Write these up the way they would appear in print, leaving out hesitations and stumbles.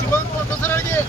Shubham photo सरळ घे.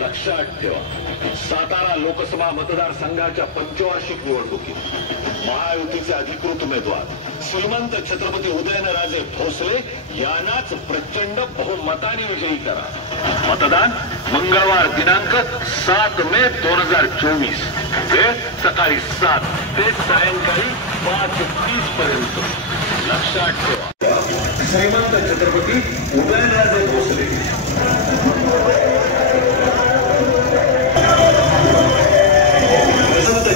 लक्षात ठेवा, सातारा लोकसभा मतदारसंघाच्या पंचवार्षिक निवडणुकीत महायुतीचे अधिकृत उमेदवार श्रीमंत छत्रपती उदयनराजे भोसले यांनाच प्रचंड बहुमताने विजयी करा. मतदान मंगळवार दिनांक 7 मे 2024. वेळ सकाळी 7 ते सायंकाळी 5:30 पर्यंत. लक्षात ठेवा, श्रीमंत छत्रपती उदयनराजे भोसले.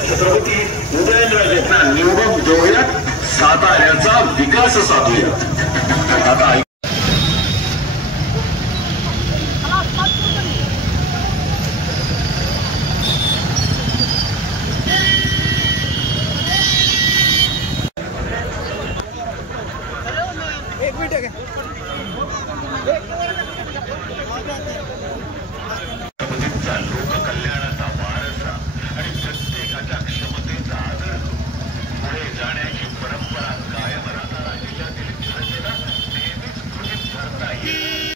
छत्रपती उदयनराजेंना निवडून देऊयात, साताऱ्याचा विकास साधूया. आता एक मिनिट लोककल्याणाचा वारसा आणि प्रत्येकाच्या क्षमतेचा आदर पुढे जाण्याची परंपरा कायम राहणारा जिल्ह्यातील जनतेला नेहमीच गृहीत धरता येईल.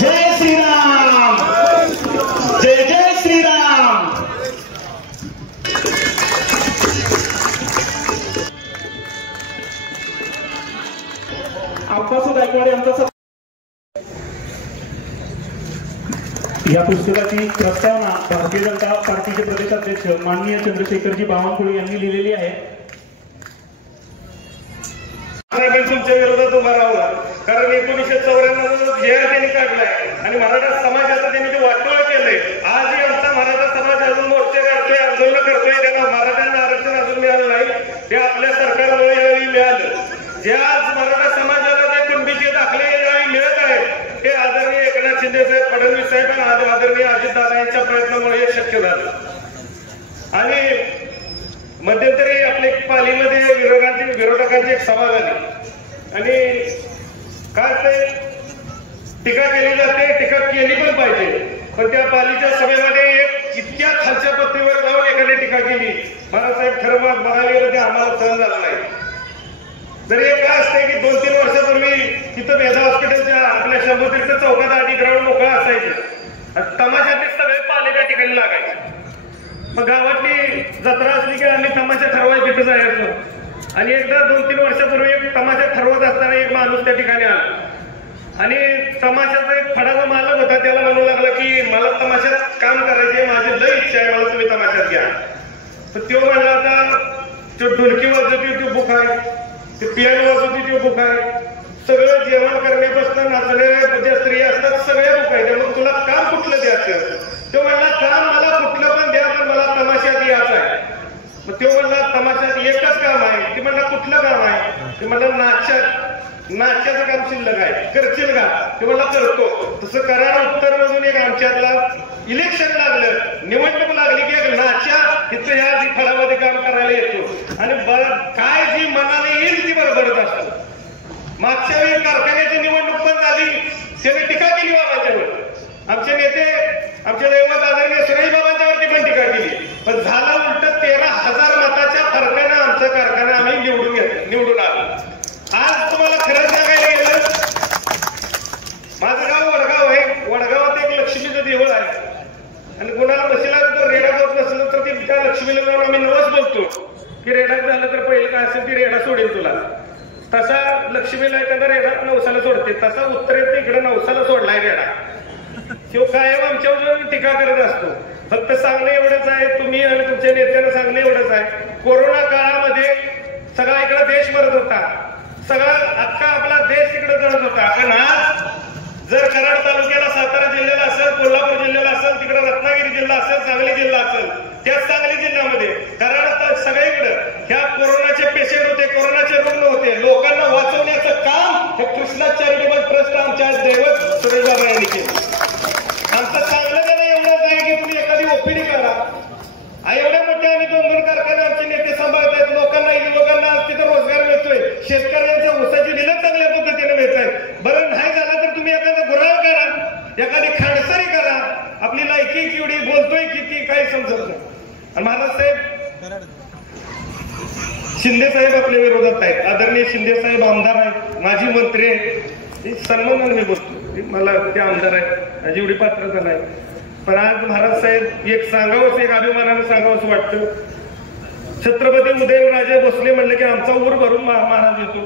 जय श्रीराम, जय जय श्रीराम. आप्पासू गायकवाड यांचा या पुस्तकाची प्रस्तावना भारतीय जनता पार्टीचे प्रदेशाध्यक्ष माननीय चंद्रशेखरजी बावनकुळे यांनी लिहिलेली आहे. तुमच्या विरोधात उभा राहूया, कारण 1994 जे त्यांनी काढलाय आणि मराठा समाजाचं त्यांनी जे वाटोळ केलंय. आजही आमचा मराठा समाज अजून मोर्चे काढतोय, आंदोलन करतोय. त्यांना मराठ्यांना आरक्षण अजून मिळालं नाही, ते आपल्या सरकारमुळे यावेळी मिळालं. जे आज मराठा समाजाला जे कुणबीचे दाखले यावेळी मिळत आहेत, ते आदरणीय एकनाथ शिंदे साहेब, फडणवीस साहेब आणि आदरणीय अजितदादा यांच्या प्रयत्नामुळे हे शक्य झालं. आणि मध्यंतरी आपल्या पालीमध्ये विरोधकांची एक सभा झाली आणि काय ते टीका केली जाते, टीका केली पण पाहिजे. पण त्या पालीच्या सभेमध्ये एक इतक्या खालच्या पत्तीवर जाऊन एखादी टीका केली. बाळासाहेब खरं बघायला गेलं ते आम्हाला सहन झालं नाही. जरी एक काय असते की 2-3 वर्षापूर्वी तिथं मेधा हॉस्पिटलच्या आपल्या शंभूतीर्थ चौकात आधी ग्राउंड मोकळा असायचं, तमाशातले सगळे पाले त्या ठिकाणी लागायचे. मग गावातली जत्रा असली की आम्ही तमाशा ठरवायला तिथं जायचो. आणि एकदा 2-3 वर्षापूर्वी एक तमाशा ठरवत असताना एक माणूस त्या ठिकाणी आला आणि तमाशाचा एक फडाचा मालक होता. त्याला म्हणू लागला की मला तमाशात काम करायचे, माझी लय इच्छा आहे, मला तुम्ही तमाशात घ्या. तर तो म्हणला आता तो ढोलकी वाजवती तो बुक आहे, ते पियानो वाजवती तो बुक आहे, सगळं जेवण करण्यापासून नाचणाऱ्या ज्या स्त्री असतात सगळ्या बुक आहे. मग तुला काम कुठलं द्यायचं? तो म्हणला काम मला कुठलं पण द्या, पण मला तमाशात यायचं आहे. मग तो म्हणला तमाशात एकच काम आहे. ते म्हणला कुठलं काम आहे? ते म्हणला नाच्याचं काम शिल्लक आहे, करशील का? ते म्हणला करतो. तसं करार उत्तर मधून एक आमच्यातला इलेक्शन लागलं, निवडणूक लागली की एक नाच्या तिथं ह्या फळामध्ये काम करायला येतो आणि काय जी मनाला येईल ती बडबडत असतात. मागच्या वेळी कारखान्याची निवडणूक पण झाली, त्याने टीका केली बाबांच्यावर. आमचे नेते, आमचे दैवत आदरणीय सुरेश बाबांच्यावरती पण टीका केली. पण झालं उलट, 13,000 मताच्या फरकानं आमचा कारखाना आम्ही निवडून आलो. आज तुम्हाला खरं सांगायला गेलं, माझं गाव वडगाव आहे. वडगावात एक लक्ष्मीचं देऊळ आहे आणि कोणाला बसेला तर रेडा होत नसलं तर ते त्या लक्ष्मीला जाऊन आम्ही नवस बोलतो की रेडा झालं तर पहिलं काय असेल ती रेडा सोडेल तुला. तसा लक्ष्मीला एखादा रेडा नवसाला सोडते, तसा उत्तरेत इकडे नवसाला सोडलाय रेडा. तो कायम आमच्यावर टीका करत असतो. फक्त सांगणं एवढंच आहे, तुम्ही आणि तुमच्या नेत्यानं सांगणं एवढंच आहे, कोरोना काळामध्ये सगळा इकडे देश मरत होता, सगळा अख्खा आपला देश इकडे जळत होता. पण आज जर कराड तालुक्याला सातारा जिल्ह्याला असेल, कोल्हापूर जिल्ह्याला असेल, तिकडे रत्नागिरी जिल्हा असेल, सांगली जिल्हा असेल, त्याच सांगली जिल्ह्यामध्ये कराड सगळीकडे ह्या कोरोनाचे पेशंट होते, कोरोनाचे रुग्ण होते. लोकांना वाचवण्याचं काम हे कृष्णा चॅरिटेबल ट्रस्ट आमच्या दैवत सुरेश बाबा यांनी केलं. आमचं चांगलं त्याला एवढंच आहे की तुम्ही एखादी ओपीडी करा. एवढ्या मोठ्या आम्ही 2-2 कारखाने आमचे नेते सांभाळत आहेत. लोकांना, युवकांना तिथं रोजगार मिळतोय, शेतकऱ्यांच्या ऊसाची बिलं चांगल्या पद्धतीने मिळत आहेत. बरं नाही झालं तर तुम्ही एखादा गुराळ करा, एखादी खाडसरी करा. आपली लायकी केवढी, बोलतोय किती, काही समजत नाही. आणि महाराज साहेब, शिंदे साहेब आपल्या विरोधात आहेत. आदरणीय शिंदे साहेब आमदार आहेत, माजी मंत्री आहेत. सन्मानाने मी बोलतो, मला ते आमदार आहेत, माझी एवढी पात्रता नाही. पण आज महाराज साहेब एक सांगावंच, एक अभिमानानं सांगावंच वाटतं. छत्रपती उदयनराजे भोसले म्हणले की आमचा ऊर भरून महाराज येतो.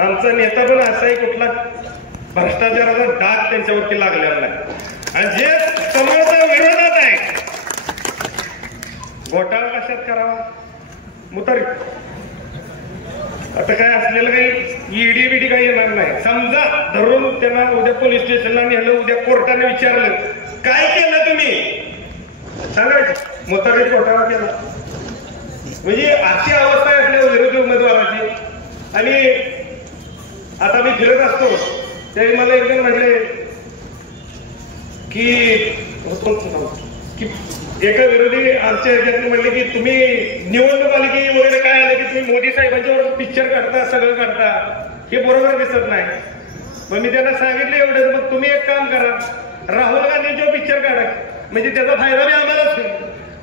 आमचा नेता पण असा आहे, कुठला भ्रष्टाचाराचा डाग त्यांच्यावरती लागलेला नाही. आणि जे समोरच्या विरोधात आहे, घोटाळा कशात करावा, मुतारी आता काय असलेलं काही ईडी बिडी काही येणार नाही. समजा धरून त्यांना उद्या पोलीस स्टेशनला नेलं, उद्या कोर्टाने विचारलं काय केलं तुम्ही, सांगायचं मुतारीत घोटाळा केला. म्हणजे अशी अवस्था आहे आपल्या विरोधी उमेदवाराची. आणि आता मी फिरत असतो त्यावेळी मला एकदम म्हटले की एका विरोधी आमच्या ह्याच्यातले म्हणले की तुम्ही निवडणूक आली की वगैरे काय आलं की तुम्ही मोदी साहेबांच्यावर पिक्चर काढता, सगळं काढता, हे बरोबर दिसत नाही. मग मी त्यांना सांगितलं एवढंच, मग तुम्ही एक काम करा, राहुल गांधींच्यावर पिक्चर काढा, म्हणजे त्याचा फायदा बी आम्हालाच होईल.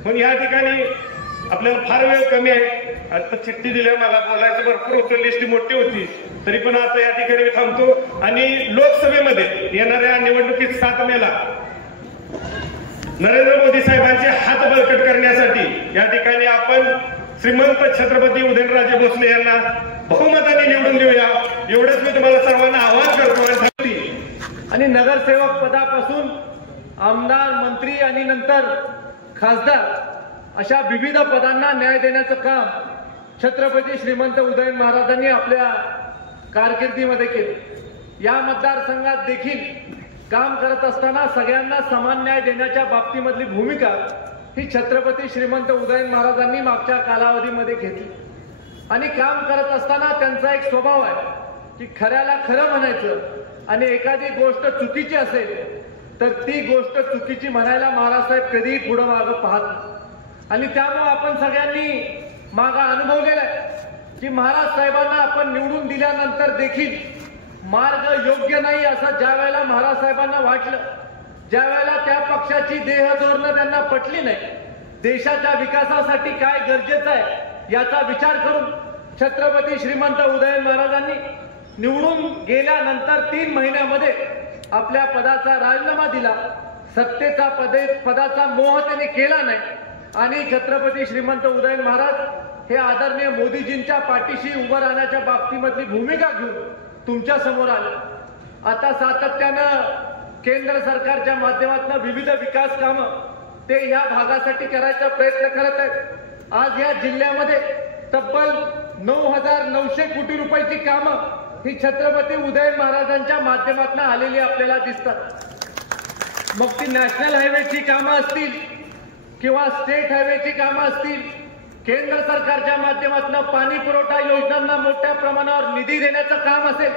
म्हणून या ठिकाणी आपल्याला फार वेळ कमी आहे. आता चिठ्ठी दिल्या, मला बोलायचं भरपूर होतं, लिस्ट मोठी होती, तरी पण आता या ठिकाणी मी थांबतो. आणि लोकसभेमध्ये येणाऱ्या निवडणुकीत 7 मेला नरेंद्र मोदी साहेबांचे हात बळकट करण्यासाठी या ठिकाणी आपण श्रीमंत छत्रपती उदयनराजे भोसले यांना बहुमताने निवडून देऊया, एवढंच मी तुम्हाला सर्वांना आवाहन करतो. आणि नगरसेवक पदापासून आमदार, मंत्री आणि नंतर खासदार अशा विविध पदांना न्याय देण्याचं काम छत्रपती श्रीमंत उदयन महाराजांनी आपल्या कारकिर्दीमध्ये केले. या मतदारसंघात देखील काम करत असताना सगळ्यांना समान न्याय देण्याच्या बाबतीमधली भूमिका ही छत्रपती श्रीमंत उदयन महाराजांनी मागच्या कालावधीमध्ये घेतली. आणि काम करत असताना त्यांचा एक स्वभाव आहे की खऱ्याला खरं म्हणायचं, आणि एखादी गोष्ट चुकीची असेल तर ती गोष्ट चुकीची म्हणायला महाराज साहेब कधीही पुढं मागं पाहत नाही. आणि त्यामुळे आपण सगळ्यांनी मागं अनुभवलेलं आहे की महाराज साहेबांना आपण निवडून दिल्यानंतर देखील मार्ग योग्य नाही असं ज्या वेळेला महाराज साहेबांना वाटलं, ज्या वेळेला त्या पक्षाची देहधोरणं त्यांना पटली नाही, देशाच्या विकासासाठी काय गरजेचं आहे याचा विचार करून छत्रपती श्रीमंत उदयन महाराजांनी निवडून गेल्यानंतर 3 महिन्यामध्ये आपल्या पदाचा राजीनामा दिला. सत्तेचा पदाचा मोह त्यांनी केला नाही आणि छत्रपती श्रीमंत उदयन महाराज हे आदरणीय मोदीजींच्या पाठीशी उभं राहण्याच्या बाबतीमधली भूमिका घेऊन तुमच्या समोर आलं. आता सातत्यानं केंद्र सरकारच्या माध्यमातून विविध विकास कामं ते ह्या भागासाठी करायचा प्रयत्न करत आहेत. आज या जिल्ह्यामध्ये तब्बल 9,900 कोटी रुपयाची कामं ही छत्रपती उदयन महाराजांच्या माध्यमातून आलेली आपल्याला दिसतात. मग ती नॅशनल हायवेची कामं असतील किंवा स्टेट हायवेची कामं असतील, केंद्र सरकारच्या माध्यमातून पाणी पुरवठा योजनांना मोठ्या प्रमाणावर निधी देण्याचं काम असेल,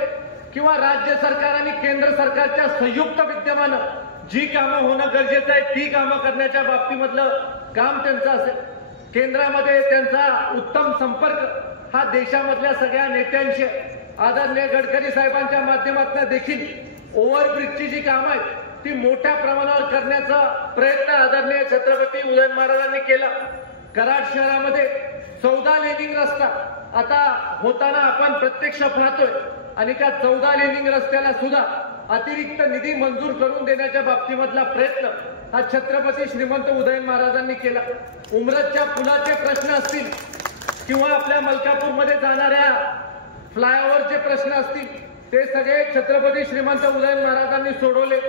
किंवा राज्य सरकार आणि केंद्र सरकारच्या संयुक्त विद्यमानं जी कामं होणं गरजेचं आहे ती कामं करण्याच्या बाबतीमधलं काम त्यांचं असेल. केंद्रामध्ये त्यांचा उत्तम संपर्क हा देशामधल्या सगळ्या नेत्यांशी, आदरणीय गडकरी साहेबांच्या माध्यमातून देखील ओव्हरब्रिजची जी कामं आहेत ती मोठ्या प्रमाणावर करण्याचा प्रयत्न आदरणीय छत्रपती उदयन महाराजांनी केला. कराड शहरामध्ये 14 लेनिंग रस्ता आता होताना आपण प्रत्यक्ष पाहतोय आणि त्या 14 लेनिंग रस्त्याला सुद्धा अतिरिक्त निधी मंजूर करून देण्याच्या बाबतीमधला प्रयत्न हा छत्रपती श्रीमंत उदयन महाराजांनी केला. उमरतच्या पुलाचे प्रश्न असतील किंवा आपल्या मलकापूरमध्ये जाणाऱ्या फ्लायओव्हरचे प्रश्न असतील ते सगळे छत्रपती श्रीमंत उदयन महाराजांनी सोडवले.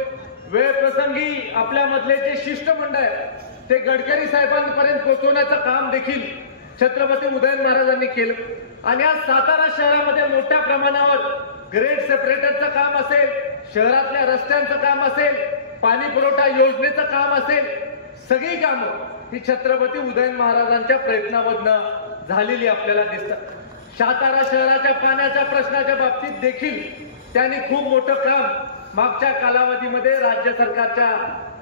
वेळ प्रसंगी आपल्या मधले जे शिष्टमंडळ आहे ते गडकरी साहेबांपर्यंत पोहोचवण्याचं काम देखील छत्रपती उदयन महाराजांनी केलं. आणि आज सातारा शहरामध्ये मोठ्या प्रमाणावर ग्रेड सेपरेटरचं काम असेल, शहरातल्या रस्त्यांचं काम असेल, पाणी पुरवठा योजनेचं काम असेल, सगळी कामं ही छत्रपती उदयन महाराजांच्या प्रयत्नामधनं झालेली आपल्याला दिसतात. सातारा शहराच्या पाण्याच्या प्रश्नाच्या बाबतीत देखील त्यांनी खूप मोठं काम मागच्या कालावधीमध्ये राज्य सरकारच्या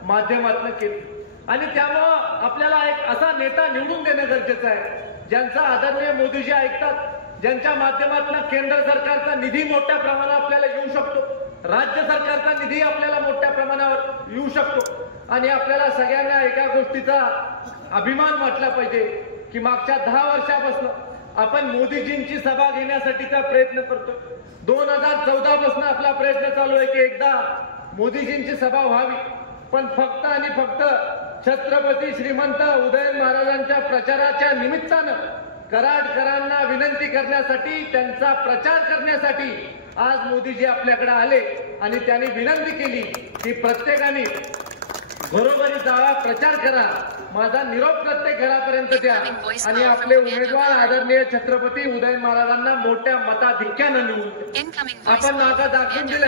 माध्यमातून केलं. आणि त्यामुळं आपल्याला एक असा नेता निवडून देणं गरजेचं आहे ज्यांचा आदरणीय मोदीजी ऐकतात, ज्यांच्या माध्यमातून केंद्र सरकारचा निधी मोठ्या प्रमाणावर आपल्याला येऊ शकतो, राज्य सरकारचा निधी आपल्याला मोठ्या प्रमाणावर येऊ शकतो. आणि आपल्याला सगळ्यांना एका गोष्टीचा अभिमान वाटला पाहिजे की मागच्या 10 वर्षापासून आपण मोदीजींची सभा घेण्यासाठीचा प्रयत्न करतो. 2014 पासून आपला प्रयत्न चालू आहे की एकदा मोदीजींची सभा व्हावी, पण फक्त आणि फक्त छत्रपती श्रीमंत उदयन महाराजांच्या प्रचाराच्या निमित्तानं कराडकरांना विनंती करण्यासाठी, त्यांचा प्रचार करण्यासाठी आज मोदीजी आपल्याकडे आले आणि त्यांनी विनंती केली की प्रत्येकाने घरोघरी जावा, प्रचार करा, माझा निरोप प्रत्येक घरापर्यंत द्या आणि आपले उमेदवार आदरणीय छत्रपती उदयन महाराजांना मोठ्या मताधिक्यानं निवडून. आपण नाका दाखवून दिलं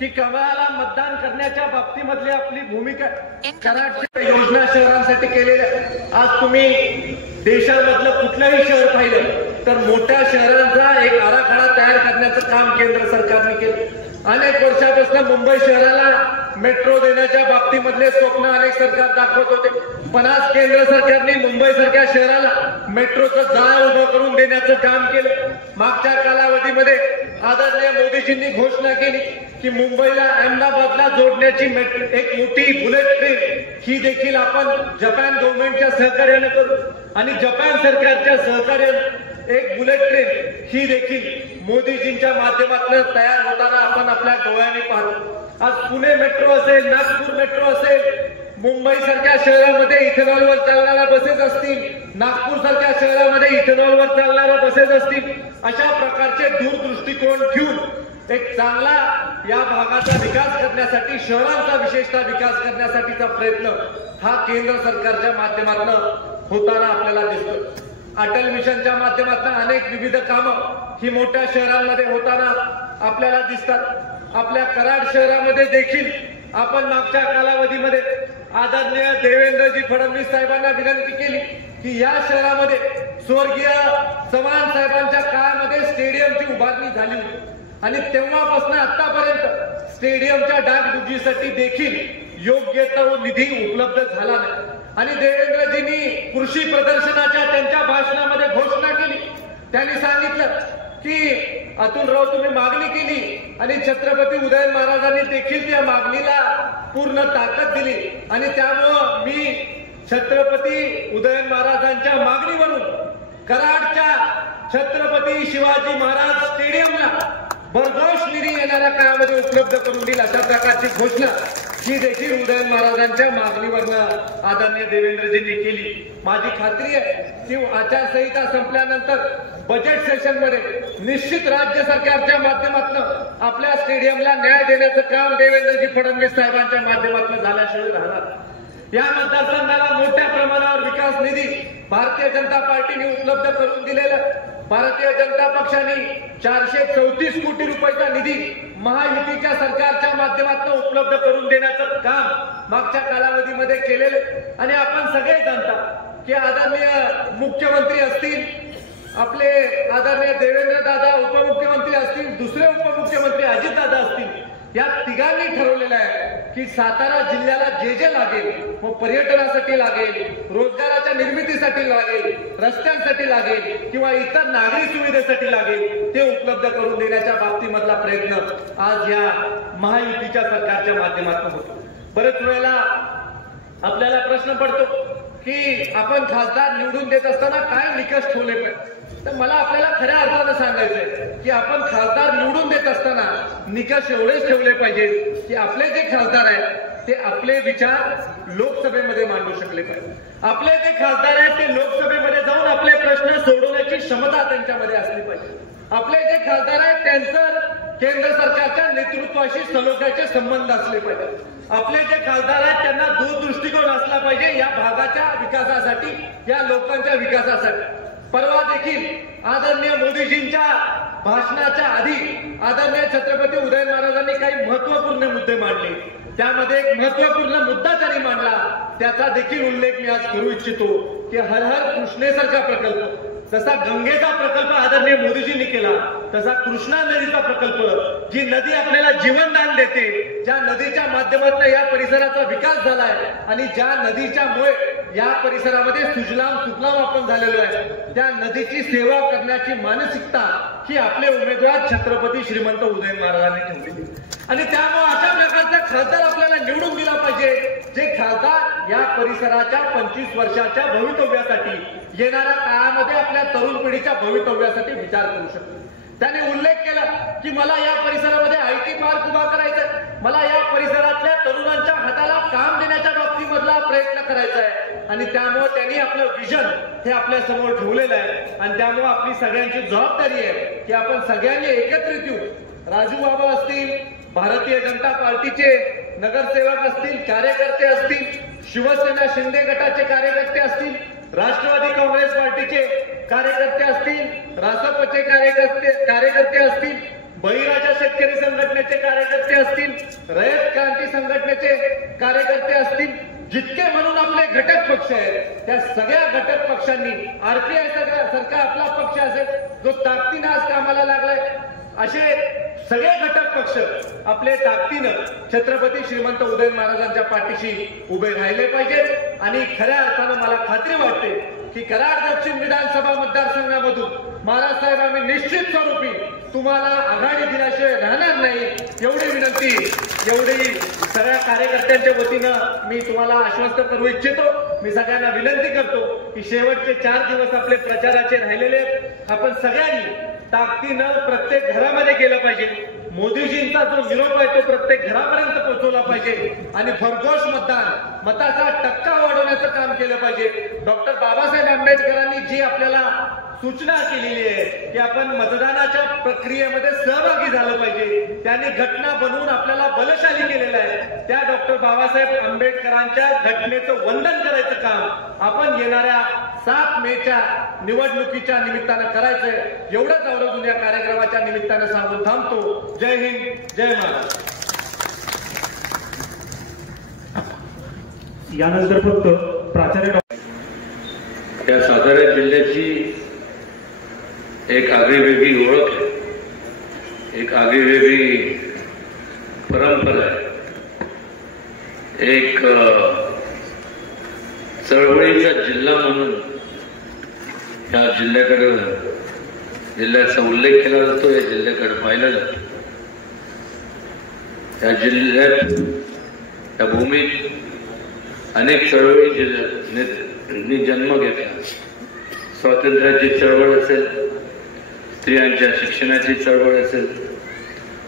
की कमळाला मतदान करण्याच्या बाबतीमधली आपली भूमिका कराडच्या योजना शहरांसाठी केलेल्या. आज तुम्ही देशामधलं कुठलंही शहर पाहिलं तर मोठ्या शहरांचा एक आराखडा तयार करण्याचं काम केंद्र सरकारने केलं. अनेक वर्षापासून मुंबई शहराला मेट्रो देण्याच्या बाबतीमधले स्वप्न अनेक सरकार दाखवत होते, पण आज केंद्र सरकारने मुंबई सारख्या शहराला मेट्रोचं जाळं उभं करून देण्याचं काम केलं. मागच्या कालावधीमध्ये आदरणीय मोदीजींनी घोषणा केली की मुंबईला अहमदाबादला जोडण्याची एक मोठी बुलेट ट्रेन ही देखील आपण जपान गव्हर्नमेंटच्या सहकार्याने करू आणि जपान सरकारच्या सहकार्याने एक बुलेट ट्रेन ही देखील मोदीजींच्या माध्यमातून तयार होताना आपण आपल्या डोळ्यांनी पाहतो. आज पुणे मेट्रो असेल, नागपूर मेट्रो असेल, मुंबई सारख्या शहरामध्ये इथेनॉलवर चालणाऱ्या बसेस असतील, नागपूर सारख्या शहरामध्ये इथेनॉलवर चालणाऱ्या बसेस असतील, अशा प्रकारचे दूरदृष्टिकोन ठेवून एक चांगला या भागाचा विकास करण्यासाठी, शहरांचा विशेषतः विकास करण्यासाठीचा प्रयत्न हा केंद्र सरकारच्या माध्यमातून होताना आपल्याला दिसतो. अटल मिशनच्या माध्यमातून अनेक विविध कामं ही मोठ्या शहरांमध्ये होताना आपल्याला दिसतात. आपल्या कराड शहरामध्ये देखील आपण मागच्या कालावधीमध्ये आदरणीय देवेंद्रजी फडणवीस साहेबांना विनंती केली की या शहरामध्ये स्वर्गीय चव्हाण साहेबांच्या काळामध्ये स्टेडियमची उभारणी झाली होती आणि तेव्हापासून आतापर्यंत स्टेडियमच्या डागडुजीसाठी देखील योग्य तो निधी उपलब्ध झाला नाही. आणि देवेंद्रजींनी कृषी प्रदर्शनाच्या त्यांच्या भाषणामध्ये घोषणा केली. त्यांनी सांगितलं की अतुलराव तुम्ही मागणी केली आणि छत्रपती उदयन महाराजांनी देखील त्या मागणीला पूर्ण ताकद दिली आणि त्यामुळं मी छत्रपती उदयन महाराजांच्या मागणीवरून कराडच्या छत्रपती शिवाजी महाराज स्टेडियमला भरघोष निधी येणाऱ्या काळामध्ये उपलब्ध करून दिला. अशा प्रकारची घोषणा ही देखील उदयन महाराजांच्या मागणीवरनं आदरणीय देवेंद्रजींनी केली. माझी खात्री आहे की आचारसंहिता संपल्यानंतर बजेट सेशनमध्ये निश्चित राज्य सरकारच्या माध्यमातून आपल्या स्टेडियमला न्याय देण्याचं काम देवेंद्रजी फडणवीस साहेबांच्या माध्यमातून झाल्याशिवाय राहणार. या मतदारसंघाला मोठ्या प्रमाणावर विकास निधी भारतीय जनता पार्टीने उपलब्ध करून दिलेला. भारतीय जनता पक्षाने 434 कोटी रुपयाचा निधी महायुतीच्या सरकारच्या माध्यमातून उपलब्ध करून देण्याचं काम मागच्या कालावधीमध्ये केलेलं. आणि आपण सगळे जाणता की आदरणीय मुख्यमंत्री असतील, आपले आदरणीय देवेंद्र दादा उपमुख्यमंत्री असतील, दुसरे उपमुख्यमंत्री अजित दादा असतील, या तिघांनी ठरवलेलं आहे की सातारा जिल्ह्याला जे जे लागेल, मग पर्यटनासाठी लागेल, रोजगाराच्या निर्मितीसाठी लागेल, रस्त्यांसाठी लागेल किंवा इतर नागरी सुविधेसाठी लागेल, ते उपलब्ध करून देण्याच्या बाबतीमधला प्रयत्न आज या महायुतीच्या सरकारच्या माध्यमातून होतो. बरेच वेळेला आपल्याला प्रश्न पडतो की आपण खासदार निवडून देत असताना काय निकष ठेवले पाहिजे. तर मला आपल्याला खऱ्या अर्थानं सांगायचंय की आपण खासदार निवडून देत असताना निकष एवढेच ठेवले पाहिजेत की आपले जे खासदार आहेत ते आपले विचार लोकसभेमध्ये मांडू शकले पाहिजे. आपले जे खासदार आहेत ते लोकसभेमध्ये जाऊन आपले प्रश्न सोडवण्याची क्षमता त्यांच्यामध्ये असली पाहिजे. आपले जे खासदार आहेत त्यांचं केंद्र सरकारच्या नेतृत्वाशी सलोख्याचे संबंध असले पाहिजेत. आपले जे खासदार आहेत त्यांना दूरदृष्टिकोन असला पाहिजे या भागाच्या विकासासाठी, या लोकांच्या विकासासाठी. परवा देखील आदरणीय मोदीजींच्या भाषणाच्या आधी आदरणीय छत्रपती उदयन महाराजांनी काही महत्वपूर्ण मुद्दे मांडले. त्यामध्ये एक महत्वपूर्ण मुद्दा त्यांनी मांडला, त्याचा देखील उल्लेख मी आज करू इच्छितो की हर हर कृष्णेसारखा प्रकल्प, जसा गंगेचा प्रकल्प आदरणीय मोदीजींनी केला, तसा कृष्णा नदीचा प्रकल्प, जी नदी आपल्याला जीवनदान देते, ज्या नदीच्या माध्यमातून या परिसराचा विकास झालाय आणि ज्या नदीच्यामुळे या परिसरामध्ये सुजलाम सुफलाम आपण झालेलो आहे, त्या नदीची सेवा करण्याची मानसिकता ही आपले उमेदवार छत्रपती श्रीमंत उदयन महाराजांनी ठेवली. आणि त्यामुळे अशा प्रकारचा खासदार आपल्याला निवडून दिला पाहिजे, जे खासदार या परिसराच्या 25 वर्षाच्या भवितव्यासाठी, येणाऱ्या काळामध्ये आपल्या तरुण पिढीच्या भवितव्यासाठी विचार करू शकतो. त्याने उल्लेख केला की मला या परिसरामध्ये IT पार्क उभा करायचा आहे, मला या परिसरातल्या तरुणांच्या हाताला काम देण्याच्या बाबतीमधला प्रयत्न करायचा आहे. आणि त्यामुळे त्यांनी आपलं विजन हे आपल्या समोर ठेवलेलं आहे. आणि त्यामुळे आपली सगळ्यांची जबाबदारी आहे की आपण सगळ्यांनी एकत्रित येऊ. राजू बाबा असतील, भारतीय जनता पार्टीचे नगरसेवक असतील, कार्यकर्ते असतील, शिवसेना शिंदे गटाचे कार्यकर्ते असतील, राष्ट्रवादी काँग्रेस पार्टीचे कार्यकर्ते असतील, रासपचे कार्यकर्ते असतील, बळीराजा शेतकरी संघटनेचे कार्यकर्ते असतील, रयत क्रांती संघटनेचे कार्यकर्ते असतील, जितके म्हणून आपले घटक पक्ष आहेत त्या सगळ्या घटक पक्षांनी, RPI सारखा आपला पक्ष असेल जो ताकदीनं आज कामाला लागलाय, असे सगळे घटक पक्ष आपले ताकदीनं छत्रपती श्रीमंत उदयन महाराजांच्या पाठीशी उभे राहिले पाहिजेत. आणि खऱ्या अर्थानं मला खात्री वाटते की कराड दक्षिण विधानसभा मतदारसंघामधून महाराज साहेब आम्ही निश्चित स्वरूपी तुम्हाला आघाडी दिल्याशिवाय राहणार नाही, एवढी विनंती, एवढी सगळ्या कार्यकर्त्यांच्या वतीनं मी तुम्हाला आश्वस्त करू इच्छितो. मी सगळ्यांना विनंती करतो की शेवटचे 4 दिवस आपले प्रचाराचे राहिलेले आहेत, आपण सगळ्यांनी ताकदीनं प्रत्येक घरामध्ये गेलं पाहिजे. मोदीजींचा जो निरोप आहे तो प्रत्येक घरापर्यंत पोहोचवला पाहिजे आणि भरघोष मताचा टक्का वाढवण्याचं काम केलं पाहिजे. डॉक्टर बाबासाहेब आंबेडकरांनी जी आपल्याला सूचना केलेली आहे की आपण मतदानाच्या प्रक्रियेमध्ये सहभागी झालं पाहिजे, त्यांनी घटना बनवून आपल्याला बलशाली केलेलं आहे. त्या डॉक्टर बाबासाहेब आंबेडकरांच्या घटनेचं वंदन करायचं काम आपण येणाऱ्या 7 मेच्या निवडणुकीच्या निमित्तानं करायचंय. एवढंच आवर्जून या कार्यक्रमाच्या निमित्तानं सांगून थांबतो. जय हिंद, जय महाराष्ट्र. यानंतर फक्त प्राचार्य या सातारा जिल्ह्याची एक आगळीवेगळी ओळख आहे, एक आगळीवेगळी परंपरा आहे, एक चळवळीचा जिल्हा म्हणून या जिल्ह्याचा उल्लेख केला जातो, या जिल्ह्याकडे पाहिलं जातं. या जिल्ह्यात, या भूमीत अनेक चळवळी जन्म घेतला. स्वातंत्र्याची चळवळ असेल, स्त्रियांच्या शिक्षणाची चळवळ असेल,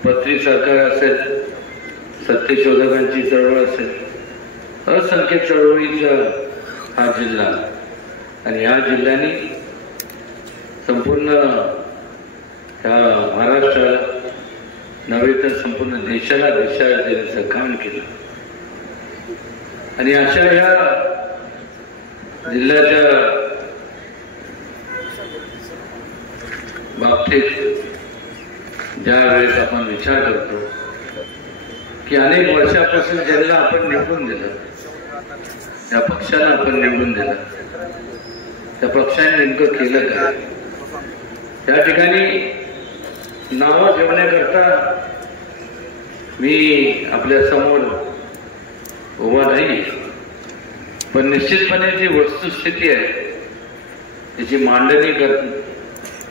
पत्री सरकार असेल, सत्यशोधकांची चळवळ असेल, असंख्य चळवळीचा हा जिल्हा. आणि या जिल्ह्याने संपूर्ण या महाराष्ट्राला नव्हे तर संपूर्ण देशाला दिशा देण्याचं काम केलं. आणि अशा या जिल्ह्याच्या बाबतीत ज्या वेळेस आपण विचार करतो की अनेक वर्षापासून ज्यांना आपण निवडून दिलं, त्या पक्षाला आपण निवडून दिलं, त्या पक्षाने नेमकं केलं काय, त्या ठिकाणी नावं ठेवण्याकरता मी आपल्या समोर उभा नाही, पण निश्चितपणे जी वस्तुस्थिती आहे त्याची मांडणी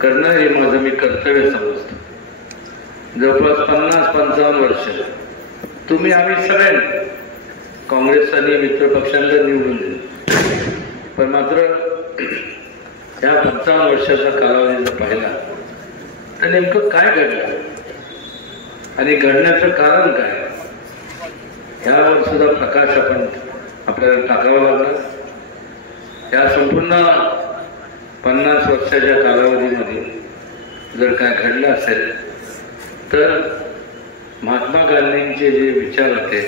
करणं हे माझं मी कर्तव्य समजतो. जवळपास 50-55 वर्ष तुम्ही आम्ही सगळ्यांनी काँग्रेस आणि मित्रपक्षांना निवडून दिलं, पण मात्र या 55 वर्षाचा कालावधी जर पाहिला तर नेमकं काय घडलं आणि घडण्याचं कारण काय यावर सुद्धा प्रकाश आपल्याला टाकावा लागला. या संपूर्ण 50 वर्षाच्या कालावधीमध्ये जर काय घडलं असेल तर महात्मा गांधींचे जे विचार होते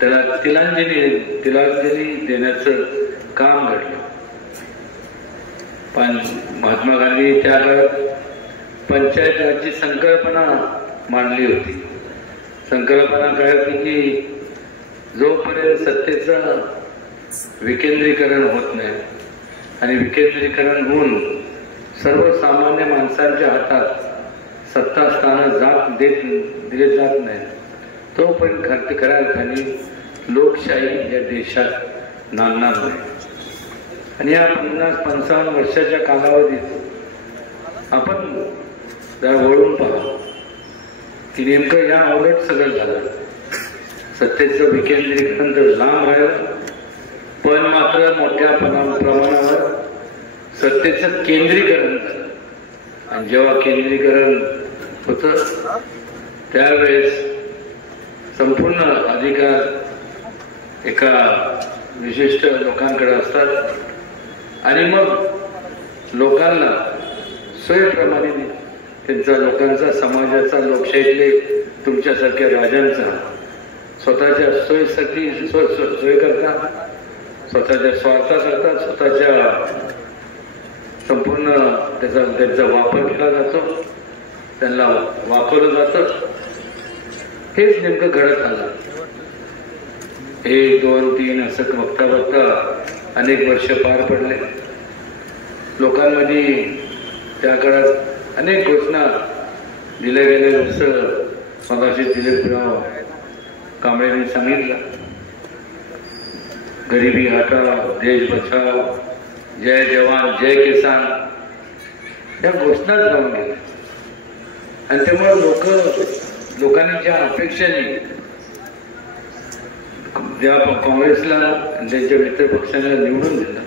त्याला तिलांजली देण्याचं काम घडलं. पण महात्मा गांधी त्या काळात पंचायत राजची संकल्पना मांडली होती. संकल्पना काय होती की जोपर्यंत सत्तेचं विकेंद्रीकरण होत नाही आणि विकेंद्रीकरण होऊन सर्वसामान्य माणसांच्या हातात सत्ता स्थानं दिले जात नाही तोपर्यंत खऱ्या अर्थाने लोकशाही या देशात नांदणार नाही. आणि या 50-55 वर्षाच्या कालावधीत आपण जरा वळून पाहू की नेमकं या उलट सगळं झालं. सत्तेचं विकेंद्रीकरण तर लांब राहिलं, पण मात्र मोठ्या प्रमाणावर सत्तेचं केंद्रीकरण झालं. आणि जेव्हा केंद्रीकरण होतं त्यावेळेस संपूर्ण अधिकार एका विशिष्ट लोकांकडे असतात आणि मग लोकांना सोयीप्रमाणे त्यांचा लोकांचा समाजाचा लोकशाहीतले तुमच्यासारख्या राजांचा स्वतःच्या सोयीसाठी सोय करतात, स्वतःच्या स्वार्थाकरता स्वतःच्या संपूर्ण त्यांचा वापर केला जातो, त्यांना वापरलं जातं. हेच नेमकं घडत आलं. 1, 2, 3 असं बघता बघता अनेक वर्ष पार पडले. लोकांमध्ये त्या काळात अनेक घोषणा दिल्या गेल्या, जसं मगाशी दिलीपराव कांबळेंनी सांगितलं, गरिबी हटाओ, देश बचाओ, जय जवान जय किसान, या घोषणाच लावून गेल्या. आणि त्यामुळे लोकांनी ज्या अपेक्षाने ज्या काँग्रेसला त्यांच्या मित्रपक्षांना निवडून दिलं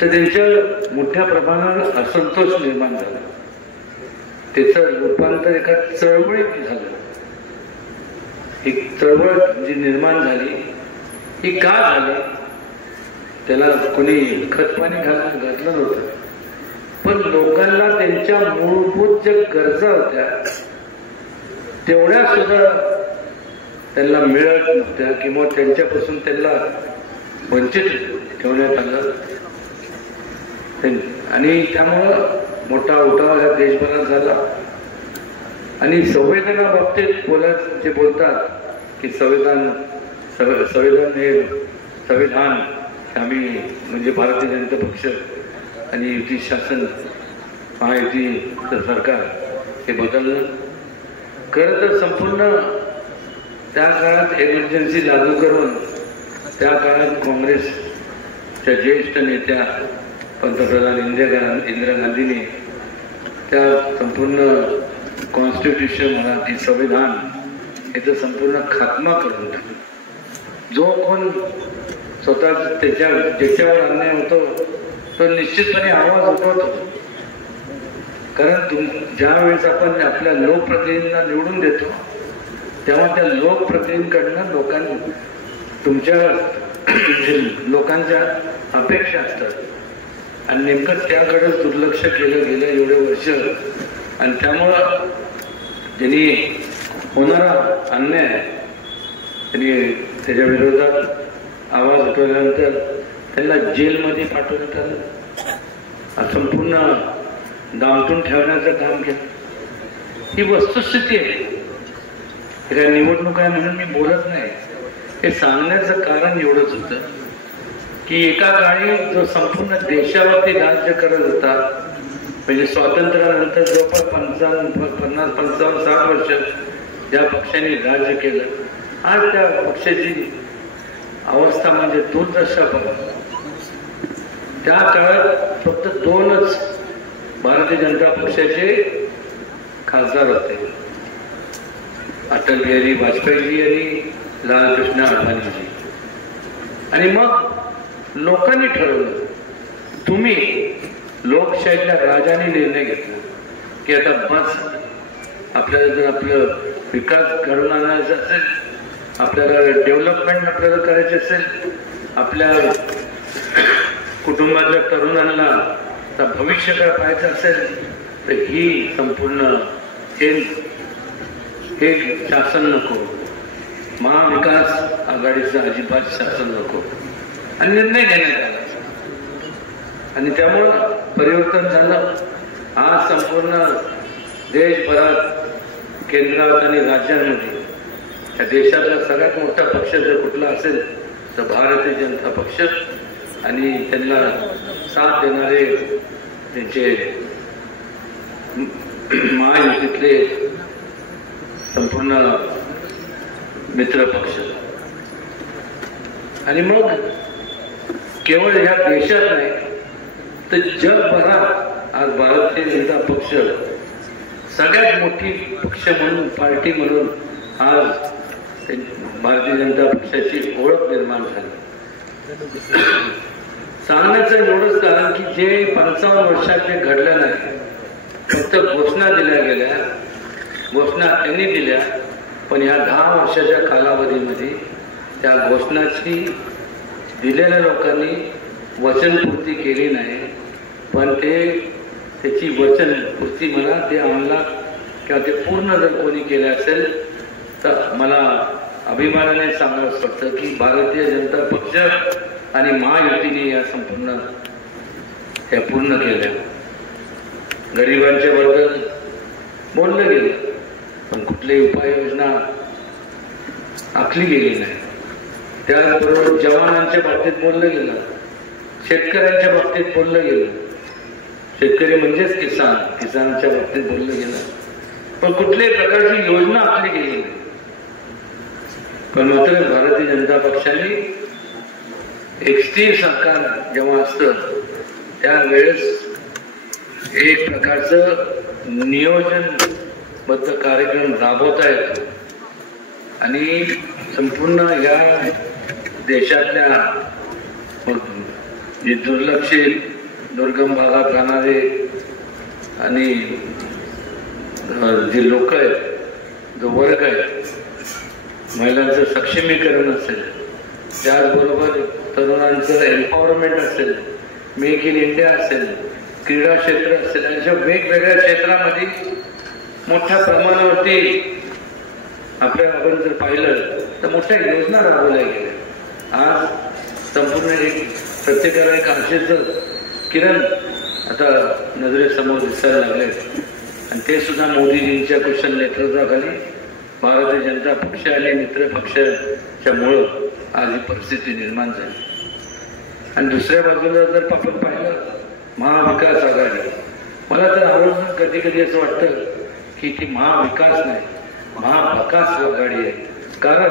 तर त्यांच्या मोठ्या प्रमाणावर असंतोष निर्माण झाला. त्याचं रूपांतर एका चळवळीत झालं. एक चळवळ जी निर्माण झाली ही का झाली, त्याला कोणी खतपाणी घातलं नव्हतं, पण लोकांना त्यांच्या मूलभूत ज्या गरजा होत्या तेवढ्या सुद्धा त्यांना मिळत नव्हत्या किंवा त्यांच्यापासून त्यांना वंचित ठेवण्यात आलं. आणि त्यामुळं मोठा उठाव या देशभरात झाला. आणि संविधाना बाबतीत जे बोलतात की संविधान आम्ही म्हणजे भारतीय जनता पक्ष आणि युती शासन महायुतीचं सरकार हे बदललं. खरं तर संपूर्ण त्या काळात एमर्जन्सी लागू करून त्या काळात काँग्रेसच्या ज्येष्ठ नेत्या पंतप्रधान इंदिरा गांधींनी त्या संपूर्ण कॉन्स्टिट्यूशन म्हणा ती संविधान याचा संपूर्ण खात्मा करून टाकला. जो कोण स्वतः ज्याच्यावर अन्याय होतो तो निश्चितपणे आवाज उठवतो. कारण ज्या वेळेस आपण आपल्या लोकप्रतिनिधींना निवडून देतो तेव्हा त्या लोकप्रतिनिधींकडनं तुमच्या लोकांच्या अपेक्षा असतात आणि नेमकं त्याकडे दुर्लक्ष केलं गेलं एवढे वर्ष. आणि त्यामुळं ज्यांनी होणारा अन्याय त्यांनी त्याच्या विरोधात आवाज उठवल्यानंतर त्यांना जेलमध्ये पाठवण्यात आलं. संपूर्ण दामटून ठेवण्याचं काम केलं. ही वस्तुस्थिती आहे. काय निवडणूक आहे म्हणून मी बोलत नाही. हे सांगण्याचं कारण एवढंच होतं की एका काळी जो संपूर्ण देशावरती राज्य करत होता म्हणजे स्वातंत्र्यानंतर जवळपास 50-55-60 वर्ष ज्या पक्षाने राज्य केलं आज त्या पक्षाची अवस्था म्हणजे दुर्दशा बघा. त्या काळात फक्त 2च भारतीय जनता पक्षाचे खासदार होते, अटल बिहारी वाजपेयीजी आणि लालकृष्ण अडवाणीजी. आणि मग लोकांनी ठरवलं, तुम्ही लोकशाहीतल्या राजाने निर्णय घेतला की आता बस, आपल्याला जर आपलं विकास घडवून आणायचा असेल, आपल्याला डेव्हलपमेंट आपल्याला करायचे असेल, आपल्या कुटुंबातल्या तरुणांना भविष्य काय पाहायचं असेल, तर ही संपूर्ण हे शासन नको, महाविकास आघाडीचं अजिबात शासन नको, आणि निर्णय घेण्यात आला. आणि त्यामुळं परिवर्तन झालं. आज संपूर्ण देशभरात, केंद्रात आणि राज्यांमध्ये या देशातला सगळ्यात मोठा पक्ष जर कुठला असेल तर भारतीय जनता पक्ष, आणि त्यांना साथ देणारे त्यांचे महायुतीतले संपूर्ण मित्र पक्ष. आणि मग केवळ ह्या देशात नाही तर जगभरात आज भारतीय जनता पक्ष सगळ्यात मोठी पक्ष म्हणून, पार्टी म्हणून आज भारतीय जनता पक्षाची ओळख निर्माण झाली. सांगण्याचं एवढंच कारण की जे 55 वर्षात जे घडलं नाही, फक्त घोषणा दिल्या गेल्या, घोषणा त्यांनी दिल्या, पण या 10 वर्षाच्या कालावधीमध्ये त्या घोषणाची दिलेल्या लोकांनी वचनपूर्ती केली नाही. पण त्याची वचनपूर्ती म्हणा, ते अंमलात किंवा ते पूर्ण जर कोणी केले असेल तर मला अभिमानाने सांगावंच वाटतं की भारतीय जनता पक्ष आणि महायुतीने या संपूर्ण त्या पूर्ण केल्या. गरिबांच्या बद्दल बोललं गेलं, पण कुठलीही उपाययोजना आखली गेली नाही. त्याचबरोबर जवानांच्या बाबतीत बोललं गेलं, शेतकऱ्यांच्या बाबतीत बोललं गेलं, शेतकरी म्हणजेच किसानच्या बाबतीत बोललं गेलं, पण कुठल्याही प्रकारची योजना आखली गेली नाही. पण मात्र भारतीय जनता पक्षाने एक स्थिर सरकार जेव्हा असतं त्यावेळेस एक प्रकारचं नियोजनबद्ध कार्यक्रम राबवता येतो. आणि संपूर्ण या देशातल्या जे दुर्लक्षित, दुर्गम भागात राहणारे आणि जे लोक आहेत, जो वर्ग आहे, महिलांचं सक्षमीकरण असेल, त्याचबरोबर तरुणांचं एम्पॉवरमेंट असेल, मेक इन इंडिया असेल, क्रीडा क्षेत्र असेल, अशा वेगवेगळ्या क्षेत्रामध्ये मोठ्या प्रमाणावरती आपण जर पाहिलं तर मोठ्या योजना राबवल्या गेल्या. आज संपूर्ण प्रत्येकाला एक आशेचं किरण आता नजरेसमोर दिसायला लागले, आणि ते सुद्धा मोदीजींच्या कुशल नेतृत्वाखाली भारतीय जनता पक्ष आणि मित्र पक्षाच्या मुळे आज ही परिस्थिती निर्माण झाली. आणि दुसऱ्या बाजूला जर आपण पाहिलं महाविकास आघाडी, मला तर आवर्जून कधी कधी असं वाटतं की ती महाविकास नाही, महाविकास आघाडी आहे. कारण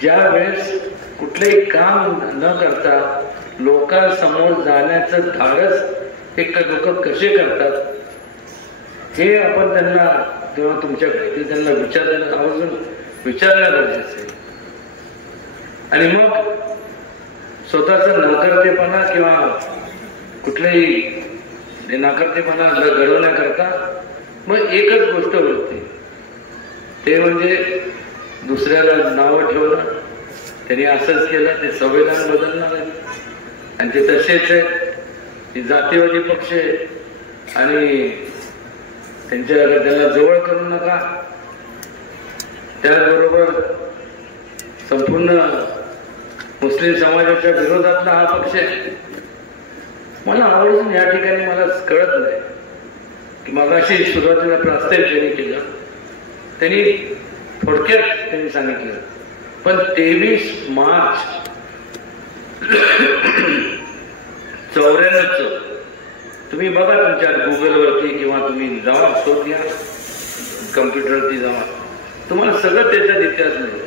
ज्या वेळेस कुठलेही काम न करता लोकांसमोर जाण्याचं धाडस एक लोक कसे करतात हे आपण त्यांना तेव्हा तुमच्याकडे त्यांना आवर्जून विचारणं गरजेचं आहे. आणि मग स्वतःचा नाकर्तेपणा किंवा कुठलेही नाकर्तेपणा घडवण्याकरता मग एकच गोष्ट होते, ते म्हणजे दुसऱ्याला नावं ठेवणं. त्यांनी असंच केलं, ते संविधान बदलणार आहे आणि ते तसेच आहे, जातीवादी पक्ष आणि त्यांना जवळ करू नका. त्याचबरोबर संपूर्ण मुस्लिम समाजाच्या विरोधातला हा पक्ष आहे. मला आवर्जून या ठिकाणी मला कळत नाही की मगाशी सुरुवातीला प्रास्ताविक त्यांनी केलं, त्यांनी थोडक्यात त्यांनी सांगितलं, पण 23 मार्च 94 तुम्ही बघा तुमच्या गुगलवरती किंवा तुम्ही जावा, शोध घ्या, कम्प्युटरवरती जावा, तुम्हाला सगळं त्याच्यात इतिहास मिळेल.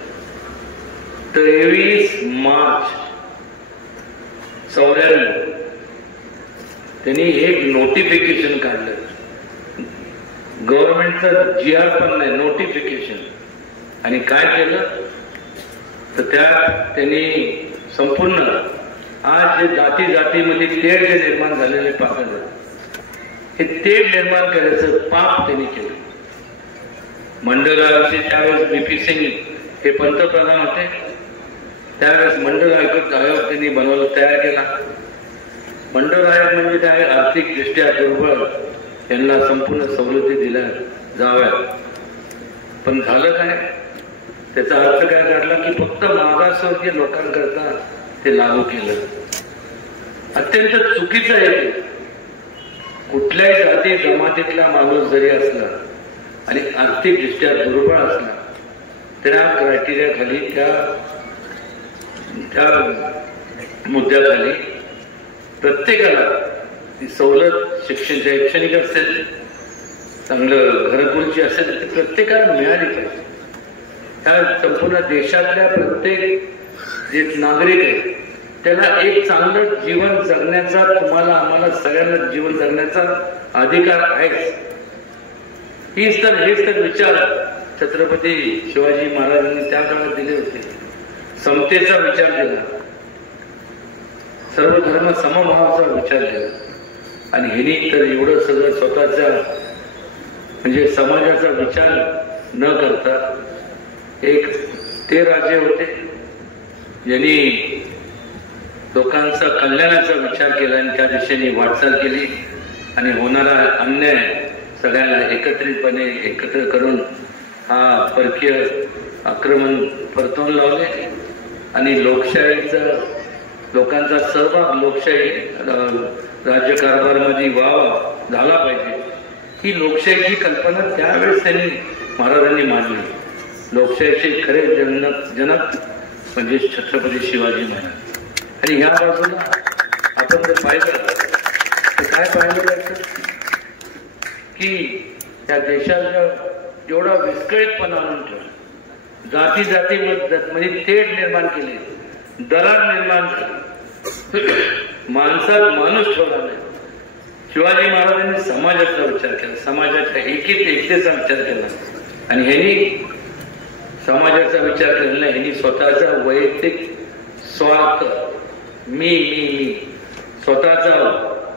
23 मार्च 94 त्यांनी एक नोटिफिकेशन काढलं. गव्हर्नमेंटचं GR पण नाही, नोटिफिकेशन. आणि काय केलं तर त्यात त्यांनी संपूर्ण आज जे जाती जातीमध्ये तेढ जे निर्माण झालेले पाहणं, हे तेढ निर्माण करायचं पाप त्यांनी केलं. मंडळाचे त्यावेळेस BP सिंग हे पंतप्रधान होते. त्यावेळेस मंडळ आयोग त्यांनी बनवलं, तयार केला. मंडळ आयोग म्हणजे काय, आर्थिकदृष्ट्या दुर्बल यांना संपूर्ण सवलती दिल्या जाव्यात. पण झालं काय, त्याचा अर्थ काय काढला की फक्त मागासवर्गीय लोकांकरता ते लागू केलं. अत्यंत चुकीचं आहे. कुठल्याही जाती जमातीतला माणूस जरी असला आणि आर्थिकदृष्ट्या दुर्बळ असला, त्या क्रायटेरियाखाली त्या मुद्द्याखाली प्रत्येकाला ती सवलत शैक्षणिक असेल, चांगलं घरकुलची असेल, ती प्रत्येकाला मिळाली पाहिजे. त्या संपूर्ण देशातल्या प्रत्येक जे नागरिक आहे त्याला एक चांगलं जीवन जगण्याचा, तुम्हाला आम्हाला सगळ्यांना जीवन जगण्याचा अधिकार आहे. हेच तर विचार छत्रपती शिवाजी महाराजांनी त्या काळात दिले होते. समतेचा विचार दिला, सर्व धर्म समभावाचा विचार दिला. आणि ह्यांनी तर एवढं सगळं स्वतःच्या म्हणजे समाजाचा विचार न करता, एक ते राजे होते ज्यांनी लोकांचा कल्याणाचा विचार केला आणि त्या दिशेने वाटचाल केली. आणि होणारा अन्याय सगळ्यांना एकत्रितपणे एकत्र करून हा परकीय आक्रमण परतवून लावले. आणि लोकांचा सहभाग लोकशाही राज्यकारभारामध्ये व्हावा झाला पाहिजे, ही लोकशाहीची कल्पना त्यावेळेस महाराजांनी मांडली. लोकशाहीचे खरे जनक म्हणजे छत्रपती शिवाजी महाराज. आणि ह्या बाजूला आपण जर पाहिलं तर काय पाहिलं जायचं की त्या देशाला एवढा विस्कळीतपणा आणून ठेवला, जाती जातीमध्ये तेढ निर्माण केली, दरार निर्माण झाली, माणसात माणूस ठेवला नाही. शिवाजी महाराजांनी समाजाचा विचार केला, समाजाच्या एकतेचा विचार केला. आणि ह्यांनी समाजाचा विचार केला नाही, ह्यांनी स्वतःचा वैयक्तिक स्वार्थ, मी स्वतःचा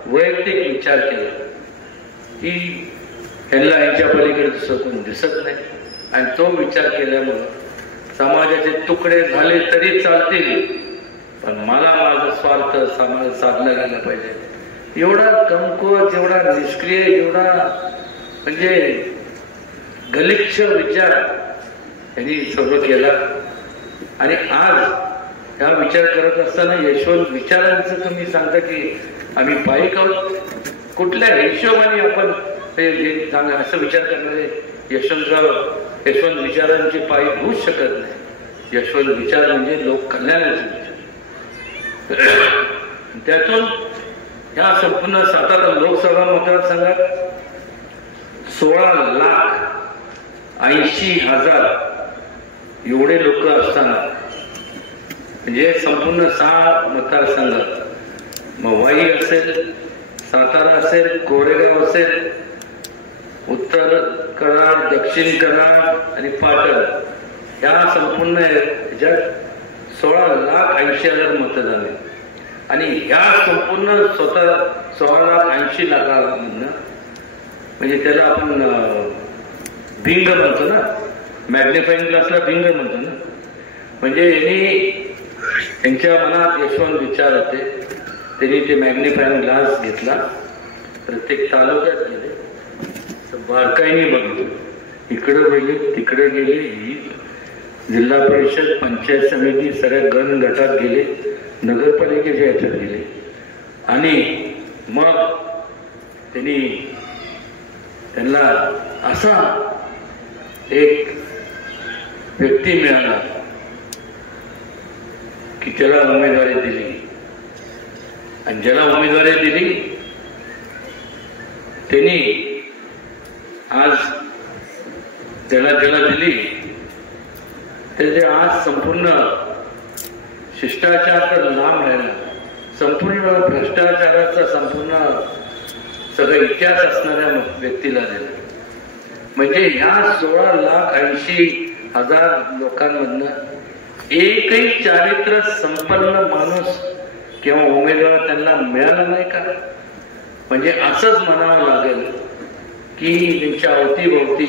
वैयक्तिक विचार केला की ह्यांना ह्यांच्या पलीकडे दिसत नाही. आणि तो विचार केल्यामुळं समाजाचे तुकडे झाले तरी चालतील, पण मला माझा स्वार्थ साधला गेला पाहिजे. एवढा कमकुवत, एवढा निष्क्रिय, एवढा म्हणजे गलिच्छ विचार यांनी सर्व केला. आणि आज हा विचार करत असताना यशवंत विचारांचं तुम्ही सांगता की आम्ही पायिक आहोत, कुठल्या हिशोबाने आपण असं विचार करणारे यशवंत विचारांचे पायिक होऊच शकत नाही. यशवंत विचार म्हणजे लोक कल्याणाचे विचार. त्यातून ह्या संपूर्ण सातारा लोकसभा मतदारसंघात 16,80,000 एवढे लोक असताना, म्हणजे संपूर्ण 6 मतदारसंघात, मग वाई असेल, सातारा असेल, कोरेगाव असेल, उत्तर कराड, दक्षिण कराड आणि पाटण, या संपूर्ण ह्याच्यात 16,80,000 मतदान आहे. आणि ह्या संपूर्ण 16,80,000 म्हणजे त्याला आपण भिंग म्हणतो ना, मॅग्निफाईंग ग्लासला भिंग म्हणतो ना. म्हणजे त्यांच्या मनात यशवंत विचार होते, त्यांनी ते मॅग्निफाईंग ग्लास घेतला, प्रत्येक तालुक्यात गेले, बारकाईने बघितलं, इकडं गेले, तिकडे गेले, ही जिल्हा परिषद, पंचायत समिती, सगळ्या गण गटात गेले, नगरपालिकेच्या याच्यात गेले. आणि मग त्यांना असा एक व्यक्ती मिळाला की त्याला उमेदवारी दिली. आणि ज्याला उमेदवारी दिली त्यांनी आज ज्याला दिली त्याचे आज संपूर्ण शिष्टाचार तर लांब राहिला, संपूर्ण भ्रष्टाचाराचा संपूर्ण सगळं इतिहास असणाऱ्या व्यक्तीला दिला. म्हणजे ह्या 16,80,000 लोकांमधनं एकही चारित्र्य संपन्न माणूस किंवा उमेदवार त्यांना मिळाला नाही का? म्हणजे असंच म्हणावं लागेल की त्यांच्या अवतीभोवती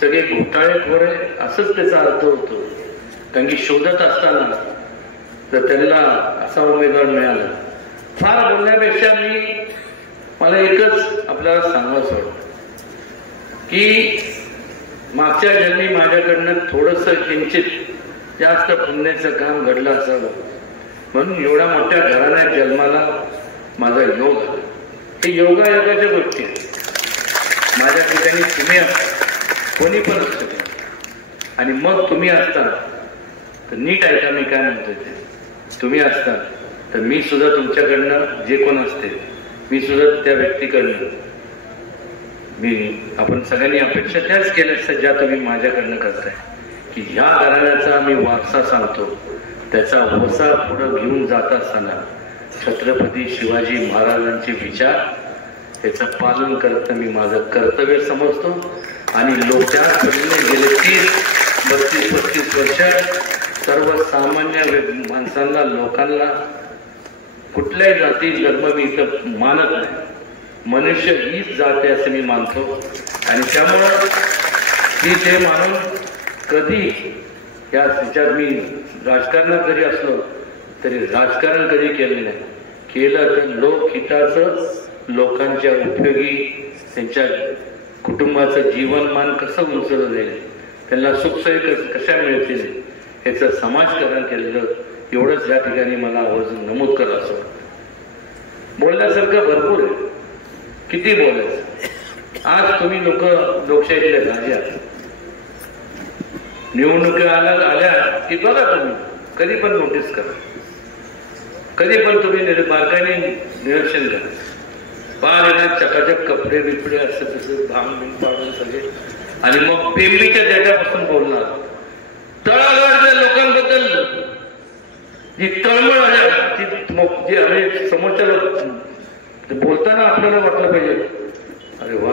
सगळे घोटाळेखोर आहे, असंच त्याचा अर्थ होतो. कारण की शोधत असताना तर त्यांना असा उमेदवार मिळाला. फार बोलण्यापेक्षा मला एकच आपल्याला सांगायचं वाटतं की मागच्या जन्मी माझ्याकडनं थोडंसं किंचित जास्त पुण्याचं काम घडलं असावं, म्हणून एवढ्या मोठ्या घराण्यात जन्माला माझा योग आला. हे योगायोगाच्या गोष्टी आहेत. माझ्या ठिकाणी तुम्ही असता, कोणी पण असू शकता, आणि मग तुम्ही असता तर नीट ऐका मी काय म्हणतोय ते. तुम्ही असता तर मी सुद्धा तुमच्याकडनं जे कोण असते, मी सुद्धा त्या व्यक्तीकडनं आपण सगळ्यांनी अपेक्षा त्याच केल्या असतात ज्या तुम्ही माझ्याकडनं करताय, की ह्या घराण्याचा मी वारसा सांगतो, त्याचा वसा पुढं घेऊन जात असताना छत्रपती शिवाजी महाराजांचे विचार याचं पालन करणं मी माझं कर्तव्य समजतो. आणि लोकांकडून गेले 30-32-35 वर्ष सर्वसामान्य माणसांना, लोकांना कुठल्याही जाती धर्म मी इथं मानत नाही. मनुष्य हीच जात आहे असं मी मानतो. आणि त्यामुळं की ते मानून कधी या याच्यात मी राजकारणात जरी असलो तरी राजकारण कधी केलं नाही. केलं तर लोकहिताचं, लोकांच्या उपयोगी, त्यांच्या कुटुंबाचं जीवनमान कसं उंचवलं जाईल, त्यांना सुखसोयी कशा मिळतील याचं समाजकारण केलेलं, एवढंच या ठिकाणी मला आवर्जून नमूद करायचं. बोलण्यासारखं भरपूर आहे, किती बोलायचं. आज तुम्ही लोकशाहीतले राजे आहात. निवडणुका आल्या की बघा, तुम्ही कधी पण नोटीस करा, कधी पण तुम्ही बारकाईने निरीक्षण करा. फार येणार चकाचक कपडे बिपडे असं तसं भांग बिंग पाडून सगळे, आणि मग पेंबीच्या देठापासून बोलणार. तळागाळच्या लोकांबद्दल जी तळमळ आहे ती आम्ही समोरच्या बोलताना आपल्याला वाटलं पाहिजे, अरे वा,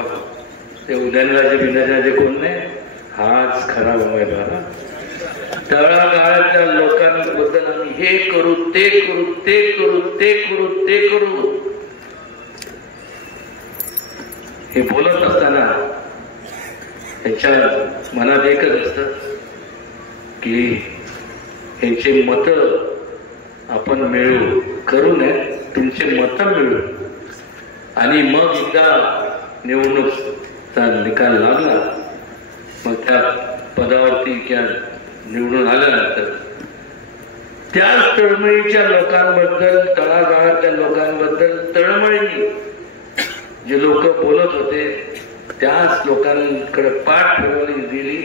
ते उदयनराजे बिंदराजे कोण नाही, हाच खरा उमेदवार. तळागाळातल्या लोकांबद्दल आम्ही हे करू, ते करू, ते करू, ते करू, ते करू, हे बोलत असताना त्यांच्या मनात एकच असतं की यांचे मत आपण मिळवू, करू नये, तुमचे मत मिळवू. आणि मग एकदा निवडणूकचा निकाल लागला, मग त्या पदावरती किंवा निवडून आल्यानंतर त्याच तळमळीच्या लोकांबद्दल, तळागाळातल्या लोकांबद्दल तळमळीने जे लोक बोलत होते त्याच लोकांकडे पाठ फिरवली गेली.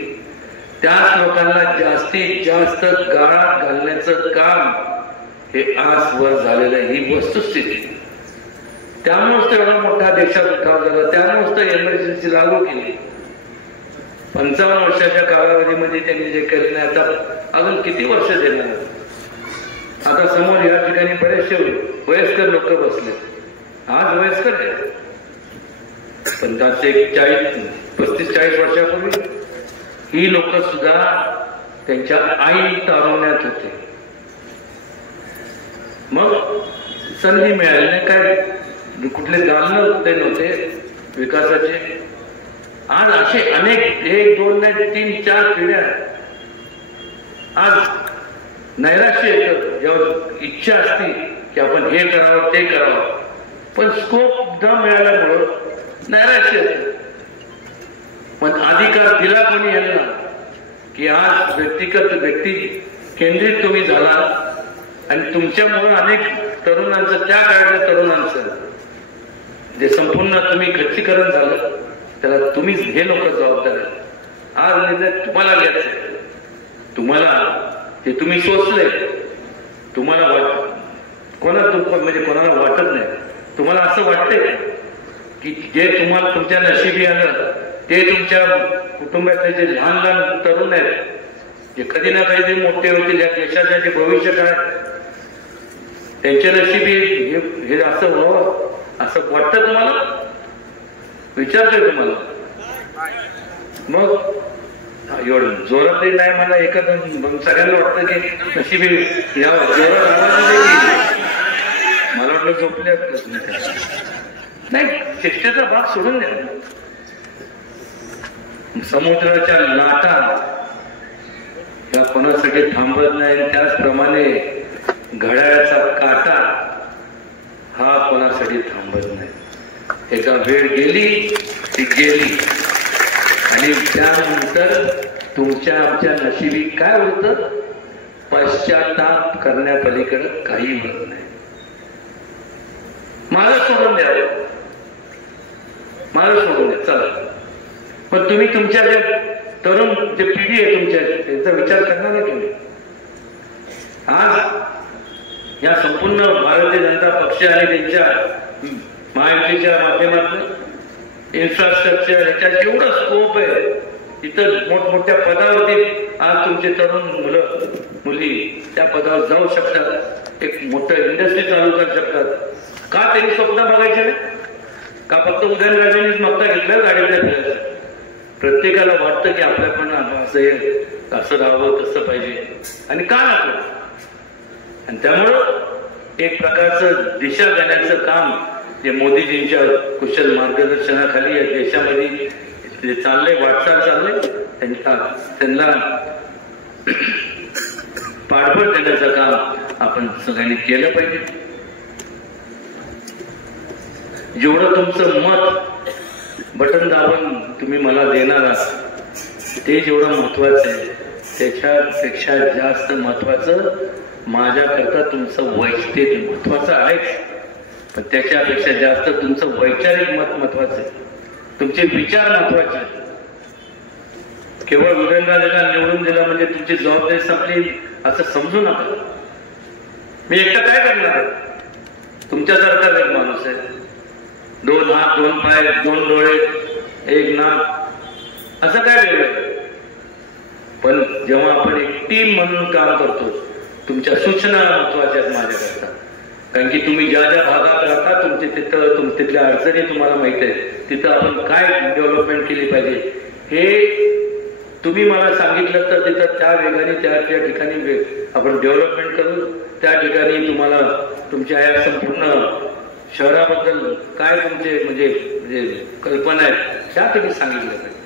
त्याच लोकांना जास्तीत जास्त गाळात घालण्याचं काम हे आजवर झालेलं आहे. ही वस्तुस्थिती. त्यामुळेच एवढा मोठा देशात उठाव झाला, त्यामुळेच तर एमर्जन्सी लागू केली. 55 वर्षाच्या कालावधीमध्ये त्यांनी जे केले नाही, आता अजून किती वर्ष देणार. आता समोर या ठिकाणी बरेचसे वयस्कर लोक बसले. आज वयस्कर आहे, पण त्याचे 35-40 वर्षापूर्वी ही लोक सुद्धा त्यांच्या आई तारुण्यात होते. मग संधी मिळाली नाही, काय कुठले दालन ते नव्हते विकासाचे. आज असे अनेक 1, 2 नाही 3, 4 पिढ्या आज नैराश्य येतं, जेव्हा इच्छा असते की आपण हे करावं ते करावं, पण स्कोप न मिळाल्यामुळं नैराश्य येतं. पण अधिकार दिला कोणी यांना की आज व्यक्ती केंद्रित तुम्ही झाला, आणि तुमच्यामुळे अनेक तरुणांचं, त्या काळातल्या तरुणांचं जे संपूर्ण तुम्ही खच्चीकरण झालं, त्याला तुम्हीच हे लोक जबाबदार आहेत. आज निर्णय तुम्हाला घ्यायचा आहे. तुम्हाला ते तुम्ही सोचले, तुम्हाला म्हणजे कोणाला वाटत नाही. तुम्हाला असं वाटतंय की जे तुम्हाला तुमच्या नशिबी आलं ते तुमच्या कुटुंबातले जे लहान लहान तरुण आहेत, जे कधी ना कधी मोठे होतील, या देशाचं जे भविष्य काय त्यांच्या नशिबी हे असं व्हावं असं वाटतं तुम्हाला? विचारतोय तुम्हाला. मग एवढं जोरात नाही मला एखादं सगळ्यांना वाटतं की नशिबी या जोरात आवाज मला वाटलं झोपले नाही. चेष्टेचा भाग सोडून द्या. समुद्राच्या लाटा या कोणासाठी थांबत नाही, त्याचप्रमाणे घड्याळाचा काटा हा कोणासाठी थांबत नाही. एका वेळ गेली ती गेली आणि त्यानंतर तुमच्या आमच्या नशिबी काय होतं? पश्चाताप करण्यापलीकडे काही होत नाही. मला सोडून द्या, मला सोडून द्या. चला, पण तुम्ही तुमच्या जे तरुण जे पिढी आहे तुमच्या त्यांचा विचार करणार नाही तुम्ही? आज या संपूर्ण भारतीय जनता पक्ष आणि त्यांच्या महायुतीच्या माध्यमातून इन्फ्रास्ट्रक्चर याच्यात जेवढं स्कोप आहे, इतर मोठमोठ्या पदावरती आज तुमचे तरुण मुलं मुली त्या पदावर जाऊ शकतात, एक मोठं इंडस्ट्री चालू करू शकतात. का त्यांनी स्वप्न बघायचे नाही? का फक्त उदयनराजेंनीच मागता घेतलं गाडीतल्या फिरायचं? प्रत्येकाला वाटतं की आपल्या पण असं राहावं, तसं पाहिजे, आणि का नको? आणि त्यामुळं एक प्रकारचं दिशा देण्याचं काम जे मोदीजींच्या कुशल मार्गदर्शनाखाली या देशामध्ये जे चाललंय, वाटचाल चाललंय, त्यांना पाठबळ देण्याचं काम आपण सगळ्यांनी केलं पाहिजे. जेवढं तुमचं मत बटन दाबून तुम्ही मला देणार आहात ते जेवढं महत्वाचं आहे, त्याच्यापेक्षा जास्त महत्वाचं माझ्याकरता तुमचं वैयक्तिक महत्वाचं आहे, पण त्याच्यापेक्षा जास्त तुमचं वैचारिक मत महत्वाचं आहे, तुमचे विचार महत्वाचे आहेत. केवळ उदयनराजेंना निवडून दिला म्हणजे तुमची जबाबदारी संपली असं समजू नका. मी एकटा काय करणार? तुमच्यासारखाच एक माणूस आहे. 2 हात, 2 पाय, 2 डोळे, 1 नाक, असं काय वेगळं. पण जेव्हा आपण एक टीम म्हणून काम करतो, तुमच्या सूचना महत्वाच्या आहेत माझ्याकरता. कारण की तुम्ही ज्या ज्या भागात राहता तिथं तिथल्या अडचणी तुम्हाला माहित आहे, तिथं आपण काय डेव्हलपमेंट केली पाहिजे हे तुम्ही मला सांगितलं तर तिथं त्या वेगाने त्या ठिकाणी आपण डेव्हलपमेंट करू. त्या ठिकाणी तुम्हाला तुमच्या या संपूर्ण शहराबद्दल काय तुमचे म्हणजे कल्पना आहेत त्या तुम्ही सांगितलं पाहिजे.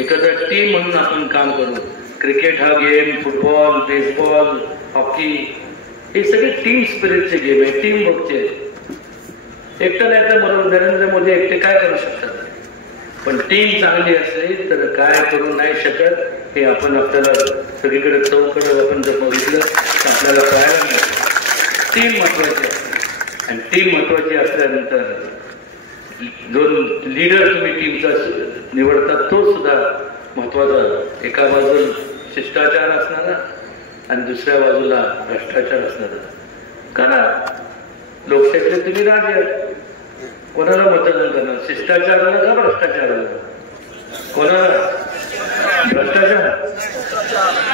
एकत्र टीम म्हणून आपण काम करू. क्रिकेट हा गेम, फुटबॉल, बेसबॉल, हॉकी हे सगळे टीम स्पिरिटचे गेम आहे, टीम वर्कचे. एकटं नाही तर बरोबर नरेंद्र मोदी एकटे काय करू शकतात, पण टीम चांगली असली तर काय करू नाही शकत हे आपण आपल्याला सगळीकडे चौकडे आपण जर बघितलं तर आपल्याला कळायला मिळतं. टीम महत्वाची असते आणि टीम महत्वाची असल्यानंतर जो लीडर तुम्ही टीमचा निवडतात तो सुद्धा महत्वाचा. एका बाजूला शिष्टाचार असणारा आणि दुसऱ्या बाजूला भ्रष्टाचार असणारा. कारण लोकशाहीतले तुम्ही राजे कोणाला मतदान करणार? शिष्टाचाराला का भ्रष्टाचाराला? कोणाला? भ्रष्टाचार.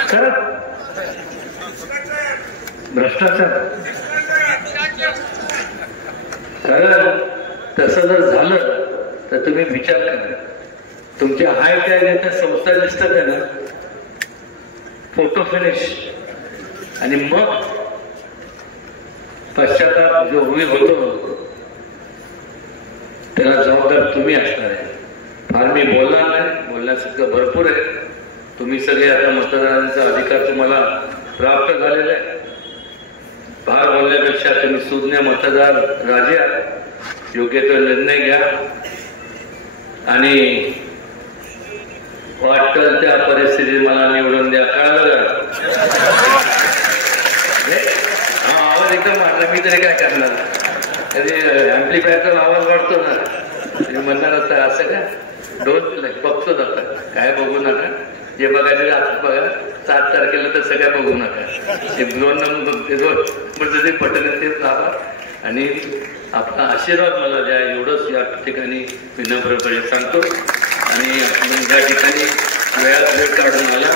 खरं भ्रष्टाचार. कारण तसं जर झालं तर तुम्ही विचार करा, तुमच्या हाय काय नेत्या संस्था दिसतात आहे ना, फोटो फिनिश, आणि मग पश्चाताप जो होतो त्याला जबाबदार तुम्ही असणार आहे. फार मी बोलणार नाही, बोलण्यासारखं भरपूर आहे. तुम्ही सगळे आता मतदारांचा अधिकार तुम्हाला प्राप्त झालेला आहे. फार बोलण्यापेक्षा तुम्ही सुज्ञ मतदार राजे आहात. योग्य तो निर्णय घ्या आणि वाटल त्या परिस्थितीत मला निवडून द्या. कळलं का? हा आवाज एकदम वाढला, मी तरी काय करणार? कधी ऍम्प्लिफायरचा आवाज वाढतो ना, तुम्ही म्हणणार असता असं का? डोस बघतो जाता, काय बघू नका. जे बघायचं आता बघा. 7 तारखेला तर सगळ्या बघू नका. हे 2 नंबर जे पटन तेच लावा आणि आपला आशीर्वाद मला द्या, एवढंच या ठिकाणी विनम्रपणे सांगतो. आणि आपण या ठिकाणी वेळात वेळ काढून आला